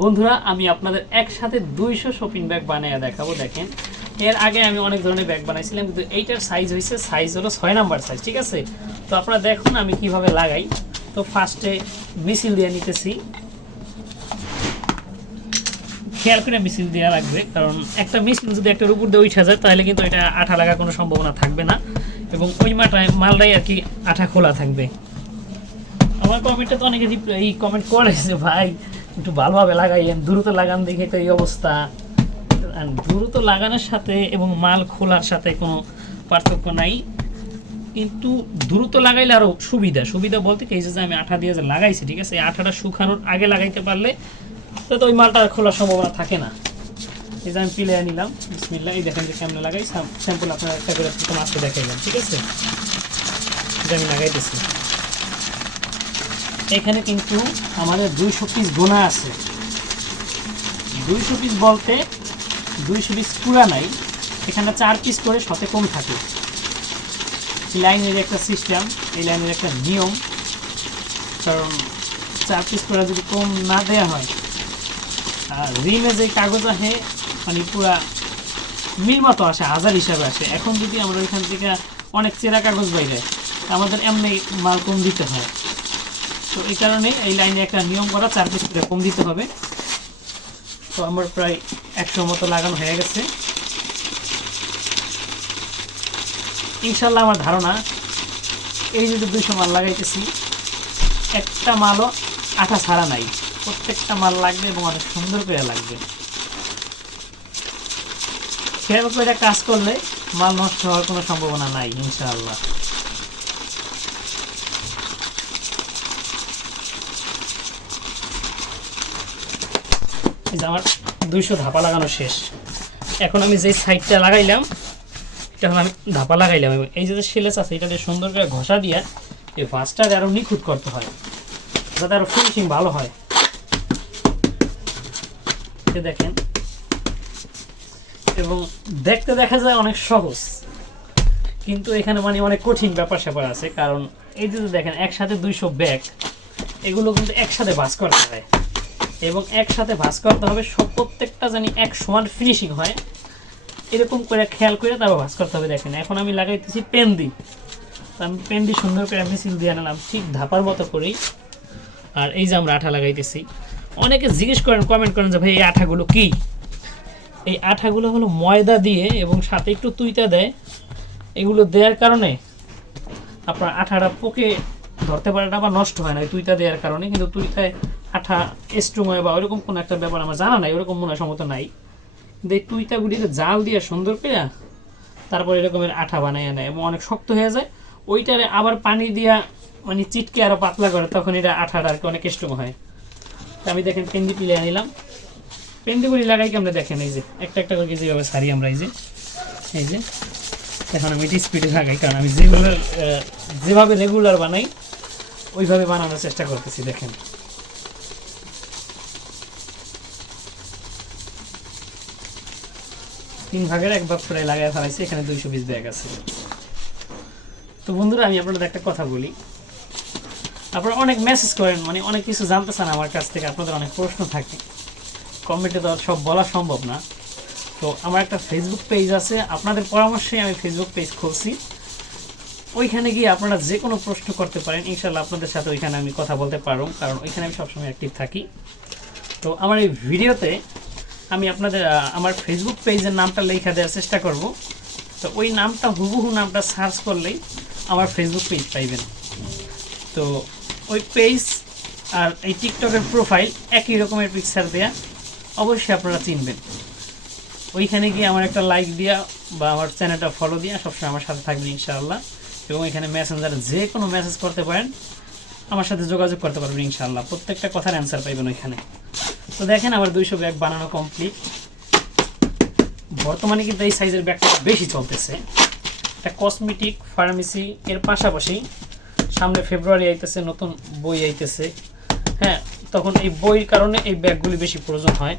বন্ধুরা আমি আপনাদের একসাথে 200 শপিং ব্যাগ বানিয়ে দেখাবো। দেখেন, এর আগে আমি অনেক ধরনের ব্যাগ বানাইছিলাম, কিন্তু এইটার সাইজ হয়েছে, সাইজ হলো 6 নাম্বার সাইজ, ঠিক আছে? তো আপনারা দেখুন আমি কিভাবে লাগাই। তো ফার্স্টে মিছিল দিয়ে নিতেছি, খেয়াল করে মিছিল দেওয়া লাগবে, কারণ একটা মিছিল যদি একটার উপর দিয়ে উঠে যায় তাহলে কিন্তু এটা আঠা লাগার কোনো সম্ভাবনা থাকবে না, এবং ওই মালটাই আর কি আঠা খোলা থাকবে। আমার কমেন্টে তো অনেকে এই কমেন্ট করেছে, ভাই একটু ভালোভাবে লাগাইয়েন, দ্রুত লাগান, দেখে তো এই অবস্থা। দ্রুত লাগানোর সাথে এবং মাল খোলার সাথে কোনো পার্থক্য নাই, কিন্তু দ্রুত লাগাইলে আরও সুবিধা বলতে কি, এই যে আমি আঠা দিয়ে যে লাগাইছি, ঠিক আছে, এই আঠাটা শুকানোর আগে লাগাইতে পারলে তো ওই মালটা খোলার সম্ভাবনা থাকে না। এই যে আমি পিলে নিলাম, বিসমিল্লাহ। এই দেখেন যে কেমন লাগাই, স্যাম্পল আপনারা একটা করে মাছকে দেখাইলাম, ঠিক আছে? যে আমি লাগাইতেছি, এখানে কিন্তু আমাদের 200 পিস গোনা আছে। 200 পিস বলতে 200 পিস পুরা নাই, এখানে 4 পিস করে সাথে কম থাকে। এই লাইনের একটা সিস্টেম, এই লাইনের একটা নিয়ম, কারণ 4 পিস করে যদি কম না দেওয়া হয়, আর রিমে যে কাগজ আসে মানে পুরা মিল মতো আসে, হাজার হিসাবে আসে। এখন যদি আমরা ওইখান থেকে অনেক চেরা কাগজ বাইরে, আমাদের এমনি মাল কম দিতে হয়। তো এই কারণে এই লাইনে একটা নিয়ম করা, 4 পিস করে কম দিতে হবে। তো আমার প্রায় 100 মতো লাগানো হয়ে গেছে। ইনশাল্লাহ আমার ধারণা এই যে 200 মাল লাগাইতেছি, একটা মালও আঠা ছাড়া নাই, প্রত্যেকটা মাল লাগবে এবং অনেক সুন্দর করে লাগবে। খেয়াল করে কাজ করলে মাল নষ্ট হওয়ার কোনো সম্ভাবনা নাই ইনশাআল্লাহ। এই যে আমার 200 ধাপা লাগানো শেষ। এখন আমি যে সাইডটা লাগাইলাম, এটা আমি ধাপা লাগাইলাম, এবং এই যে শিলেস আছে এটাতে সুন্দর করে ঘষা দিয়ে এই ভাঁজটাকে আরও নিখুঁত করতে হয়, যাতে আরও ফিনিশিং ভালো হয়। দেখেন, এবং দেখতে দেখা যায় অনেক সহজ, কিন্তু এখানে মানে অনেক কঠিন ব্যাপার স্যাপার আছে। কারণ এই যে দেখেন একসাথে 200 ব্যাগ, এগুলো কিন্তু একসাথে ভাঁজ করতে হয়, এবং একসাথে ভাঁজ করতে হবে, সব প্রত্যেকটা জানি এক সমান ফিনিশিং হয়, এরকম করে খেয়াল করে তারপর ভাঁজ করতে হবে। দেখেন এখন আমি লাগাইতেছি পেন দিই, আমি পেন দিয়ে সুন্দর করে মিছিল দিয়ে আনলাম ঠিক ধাপার মতো করেই। আর এই যে আমরা আঠা লাগাইতেছি, অনেকে জিজ্ঞেস করেন, কমেন্ট করেন যে ভাই এই আঠাগুলো কি? এই আঠাগুলো হলো ময়দা দিয়ে এবং সাথে একটু তুইতা দেয়। এগুলো দেওয়ার কারণে আপনার আঠাটা পোকে ধরতে পারে না বা নষ্ট হয় না এই তুইতা দেওয়ার কারণে, কিন্তু তুইতায় আঠা স্ট্রং হয় বা ওইরকম কোনো একটা ব্যাপার আমার জানা নাই, ওরকম মনে হয় সম্মত নাই। কিন্তু এই তুইতাগুলিতে জাল দিয়ে সুন্দর করে তারপর এরকমের আঠা বানাইয়া নেয় এবং অনেক শক্ত হয়ে যায়। ওইটারে আবার পানি দিয়া মানে চিটকে আরও পাতলা করে, তখন এটা আঠাটা আর কি অনেক স্ট্রং হয়। তো আমি দেখেন পেন্দি পিলে নিলাম, পেন্দিগুলি লাগাই কি আমরা দেখেন এই যে একটা একটা করে যেভাবে সারি আমরা, এই যে এখন আমি এটা স্পিডে লাগাই, কারণ আমি যেভাবে রেগুলার বানাই ওইভাবে বানানোর চেষ্টা করতেছি। দেখেন তিন ভাগের এক ভাগ প্রায় লাগাই ফেলাইছি, এখানে 200 পিস ব্যাগ আছে। তো বন্ধুরা আমি আপনাদের একটা কথা বলি, আপনারা অনেক মেসেজ করেন, মানে অনেক কিছু জানতে চান আমার কাছ থেকে, আপনাদের অনেক প্রশ্ন থাকে, কমেন্টে তো সব বলা সম্ভব না। তো আমার একটা ফেসবুক পেজ আছে, আপনাদের পরামর্শে আমি ফেসবুক পেজ খুলছি, ওইখানে গিয়ে আপনারা যে কোনো প্রশ্ন করতে পারেন, ইনশাল্লাহ আপনাদের সাথে ওইখানে আমি কথা বলতে পারবো, কারণ ওইখানে আমি সবসময় অ্যাক্টিভ থাকি। তো আমার এই ভিডিওতে আমি আপনাদের আমার ফেসবুক পেজের নামটা লেখা দেওয়ার চেষ্টা করব। তো ওই নামটা হুবহু নামটা সার্চ করলেই আমার ফেসবুক পেজ পাইবেন। তো ওই পেজ আর এই টিকটকের প্রোফাইল একই রকমের পিকচার দেয়া, অবশ্যই আপনারা চিনবেন। ওইখানে গিয়ে আমার একটা লাইক দিয়া বা আমার চ্যানেলটা ফলো দিয়া সবসময় আমার সাথে থাকবেন ইনশাআল্লাহ, এবং এখানে মেসেঞ্জারে যে কোনো মেসেজ করতে পারেন, আমার সাথে যোগাযোগ করতে পারবেন ইনশাআল্লাহ, প্রত্যেকটা কথার অ্যান্সার পাইবেন ওইখানে। তো দেখেন আমার 200 ব্যাগ বানানো কমপ্লিট। বর্তমানে কিন্তু এই সাইজের ব্যাগটা বেশি চলতেছে। একটা কসমেটিক ফার্মেসি এর পাশাপাশি সামনে ফেব্রুয়ারি আইতেছে, নতুন বই আইতেছে, হ্যাঁ, তখন এই বইয়ের কারণে এই ব্যাগগুলি বেশি প্রয়োজন হয়।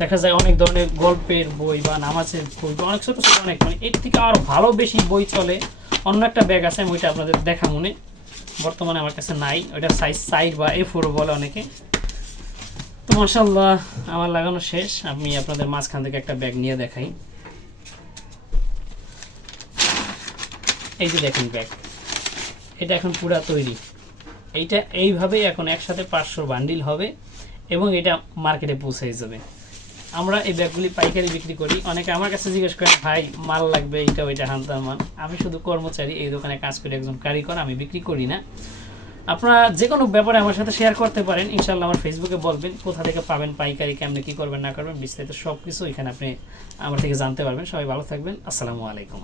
দেখা যায় অনেক ধরনের গল্পের বই বা নামাজের বই বা অনেক ছোটো ছোটো অনেক, মানে এর থেকে আরও ভালো বেশি বই চলে। অন্য একটা ব্যাগ আছে, আমি ওইটা আপনাদের দেখা মনে, বর্তমানে আমার কাছে নাই, ওইটা সাইজ 4 বা A4 বলে অনেকে। তো মাশাআল্লাহ আমার লাগানো শেষ। আমি আপনাদের মাঝখান থেকে একটা ব্যাগ নিয়ে দেখাই। এই যে দেখেন ব্যাগ, এটা এখন পুরা তৈরি। এইটা এইভাবেই এখন একসাথে 500 বান্ডিল হবে এবং এটা মার্কেটে পৌঁছে যাবে। আমরা এই ব্যাগগুলি পাইকারি বিক্রি করি। অনেকে আমার কাছে জিজ্ঞেস করেন ভাই মাল লাগবে এইটা ওইটা হান্তার মাল। আমি শুধু কর্মচারী, এই দোকানে কাজ করি, একজন কারিগর, আমি বিক্রি করি না। আপনারা যে কোনো ব্যাপারে আমার সাথে শেয়ার করতে পারেন, ইনশাল্লাহ আমার ফেসবুকে বলবেন কোথা থেকে পাবেন, পাইকারি কেমনে কী করবেন না করবেন, বিস্তারিত সব কিছু এখানে আপনি আমার থেকে জানতে পারবেন। সবাই ভালো থাকবেন, আসসালামু আলাইকুম।